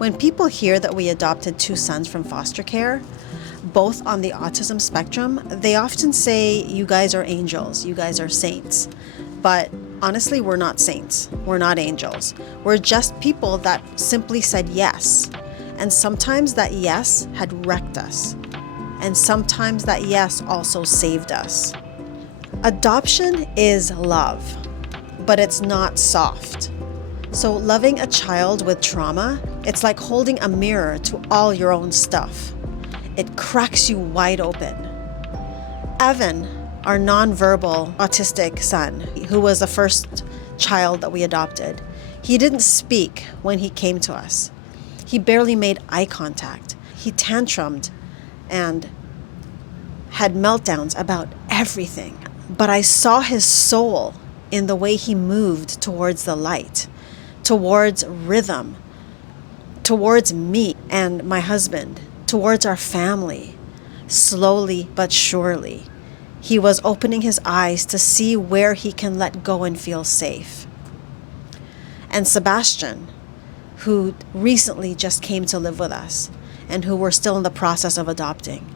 When people hear that we adopted 2 sons from foster care, both on the autism spectrum, they often say, you guys are angels, you guys are saints. But honestly, we're not saints. We're not angels. We're just people that simply said yes. And sometimes that yes had wrecked us. And sometimes that yes also saved us. Adoption is love, but it's not soft. So loving a child with trauma, it's like holding a mirror to all your own stuff. It cracks you wide open. Evan, our nonverbal autistic son, who was the first child that we adopted, he didn't speak when he came to us. He barely made eye contact. He tantrumed and had meltdowns about everything. But I saw his soul in the way he moved towards the light, towards rhythm, towards me and my husband, towards our family. Slowly but surely, he was opening his eyes to see where he can let go and feel safe. And Sebastian, who recently just came to live with us and who we're still in the process of adopting.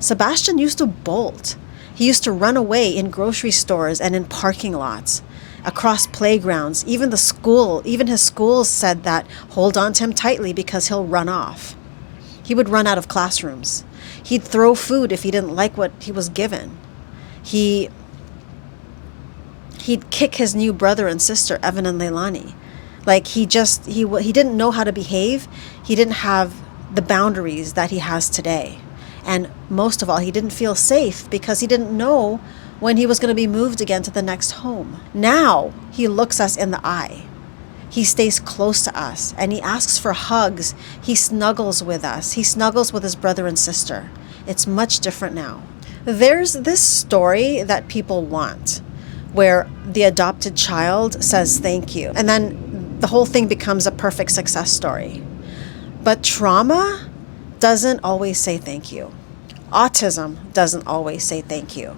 Sebastian used to bolt. He used to run away in grocery stores and in parking lots, across playgrounds. Even his school said that hold on to him tightly because he'll run off. He would run out of classrooms. He'd throw food if he didn't like what he was given. He'd kick his new brother and sister, Evan and Leilani. Like he didn't know how to behave. He didn't have the boundaries that he has today. And most of all, he didn't feel safe because he didn't know when he was going to be moved again to the next home. Now he looks us in the eye. He stays close to us and he asks for hugs. He snuggles with us. He snuggles with his brother and sister. It's much different now. There's this story that people want where the adopted child says thank you. And then the whole thing becomes a perfect success story. But trauma doesn't always say thank you. Autism doesn't always say thank you.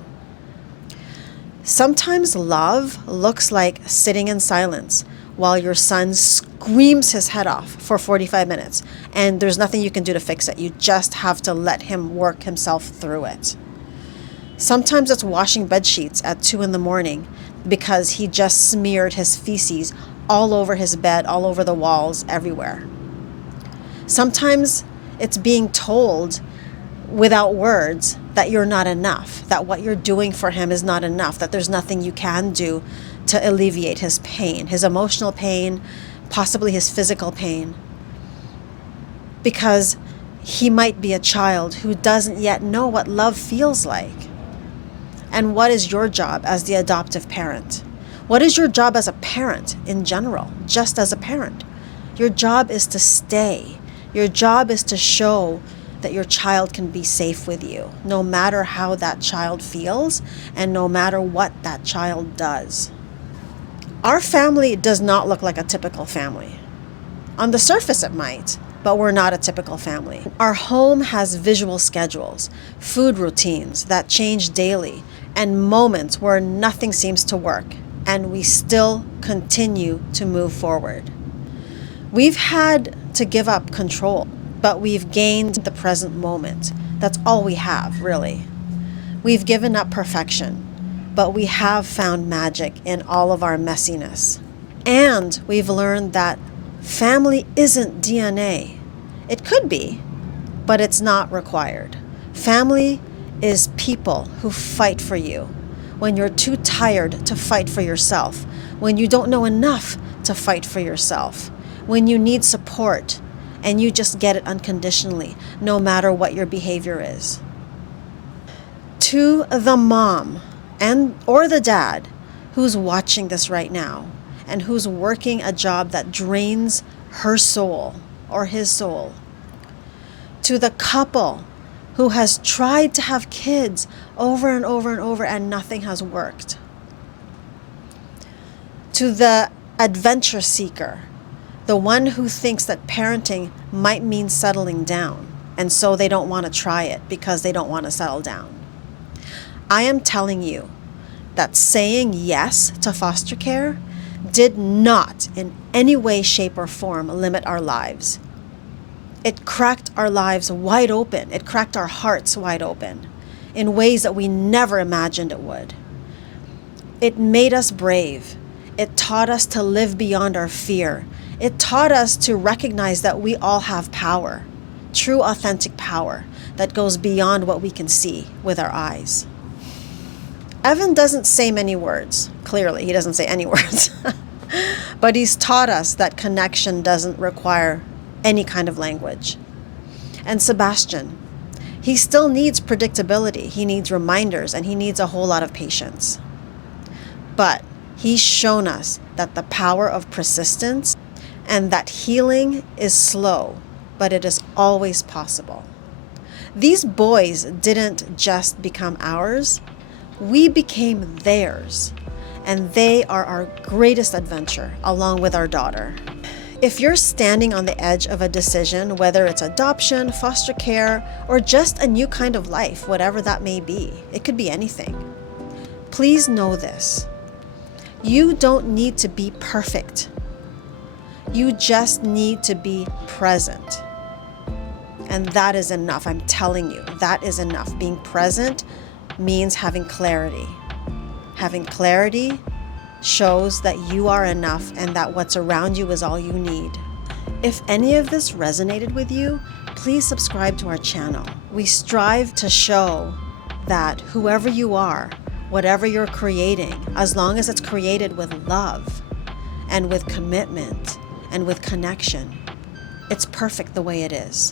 Sometimes love looks like sitting in silence while your son screams his head off for 45 minutes and there's nothing you can do to fix it. You just have to let him work himself through it. Sometimes it's washing bed sheets at 2 a.m. because he just smeared his feces all over his bed, all over the walls, everywhere. Sometimes it's being told without words that you're not enough, that what you're doing for him is not enough, that there's nothing you can do to alleviate his pain, his emotional pain, possibly his physical pain. Because he might be a child who doesn't yet know what love feels like. And what is your job as the adoptive parent? What is your job as a parent in general, just as a parent? Your job is to stay. Your job is to show that your child can be safe with you, no matter how that child feels and no matter what that child does. Our family does not look like a typical family. On the surface it might, but we're not a typical family. Our home has visual schedules, food routines that change daily, and moments where nothing seems to work, and we still continue to move forward. We've had to give up control, but we've gained the present moment. That's all we have, really. We've given up perfection, but we have found magic in all of our messiness. And we've learned that family isn't DNA. It could be, but it's not required. Family is people who fight for you when you're too tired to fight for yourself, when you don't know enough to fight for yourself, when you need support and you just get it unconditionally, no matter what your behavior is. To the mom or the dad who's watching this right now and who's working a job that drains her soul or his soul. To the couple who has tried to have kids over and over and over and nothing has worked. To the adventure seeker, the one who thinks that parenting might mean settling down, and so they don't want to try it because they don't want to settle down. I am telling you that saying yes to foster care did not in any way, shape, or form limit our lives. It cracked our lives wide open. It cracked our hearts wide open in ways that we never imagined it would. It made us brave. It taught us to live beyond our fear. It taught us to recognize that we all have power, true, authentic power that goes beyond what we can see with our eyes. Evan doesn't say many words. Clearly, he doesn't say any words. But he's taught us that connection doesn't require any kind of language. And Sebastian, he still needs predictability. He needs reminders, and he needs a whole lot of patience. But he's shown us that the power of persistence and that healing is slow, but it is always possible. These boys didn't just become ours, we became theirs. And they are our greatest adventure, along with our daughter. If you're standing on the edge of a decision, whether it's adoption, foster care, or just a new kind of life, whatever that may be, it could be anything. Please know this. You don't need to be perfect. You just need to be present. And that is enough. I'm telling you, that is enough. Being present means having clarity. Having clarity shows that you are enough and that what's around you is all you need. If any of this resonated with you, please subscribe to our channel. We strive to show that whoever you are, whatever you're creating, as long as it's created with love and with commitment and with connection, it's perfect the way it is.